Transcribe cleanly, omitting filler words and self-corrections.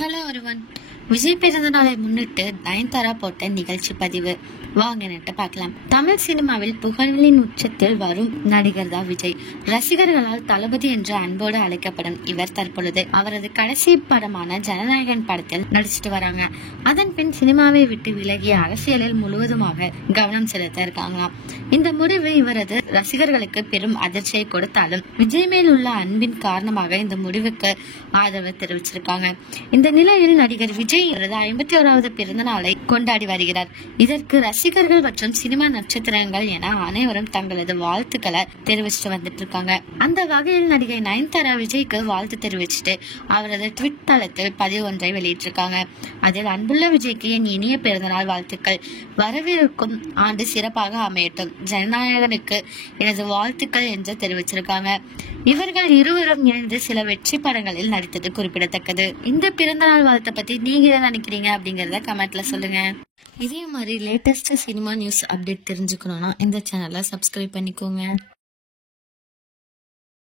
Hello ஒருவன். விஜய் பிறந்த நாளை முன்னிட்டு நயன்தாரா போட்ட நிகழ்ச்சி பதிவு வாங்க பார்க்கலாம். தமிழ் சினிமாவில் புகழின் உச்சத்தில் வரும் நடிகர் தான் விஜய். ரசிகர்களால் தளபதி என்று அன்போடு அழைக்கப்படும் இவர் தற்பொழுது அவரது கடைசி படமான ஜனநாயகன் படத்தில் நடிச்சிட்டு வராங்க. அதன் பின் சினிமாவை விட்டு விலகிய அரசியலில் முழுவதுமாக கவனம் செலுத்த இருக்காங்களாம். இந்த முடிவு இவரது ரசிகர்களுக்கு பெரும் அதிர்ச்சியை கொடுத்தாலும் விஜய் மேல் உள்ள அன்பின் காரணமாக இந்த முடிவுக்கு ஆதரவு தெரிவிச்சிருக்காங்க. இந்த நிலையில் நடிகர் விஜய் 51வது பிறந்த நாளை கொண்டாடி வருகிறார். இதற்கு ரசிகர்கள் மற்றும் சினிமா நட்சத்திரங்கள் என அனைவரும் தங்களது வாழ்த்துக்களை தெரிவிச்சுட்டு வந்துட்டு இருக்காங்க. அந்த வகையில் நடிகை நயன்தாரா விஜய்க்கு வாழ்த்து தெரிவிச்சுட்டு அவரது ட்விட் தளத்தில் பதிவு ஒன்றை வெளியிட்டிருக்காங்க. அதில் அன்புள்ள விஜய்க்கு என் இனிய பிறந்தநாள் வாழ்த்துக்கள், வரவிருக்கும் ஆண்டு சிறப்பாக அமையட்டும், ஜனநாயகனுக்கு எனது வாழ்த்துக்கள் என்று தெரிவிச்சிருக்காங்க. இவர்கள் இருவரும் இணைந்து சில வெற்றி படங்களில் நடித்தது குறிப்பிடத்தக்கது. இந்த பிறந்தநாள் வாழ்த்தை பத்தி நீங்க என்ன நினைக்கிறீங்க அப்படிங்கறத கமெண்ட்ல சொல்லுங்க. இதே மாதிரி லேட்டஸ்ட் சினிமா நியூஸ் அப்டேட் தெரிஞ்சுக்கணும்னா இந்த சேனலை சப்ஸ்கிரைப் பண்ணிக்கோங்க.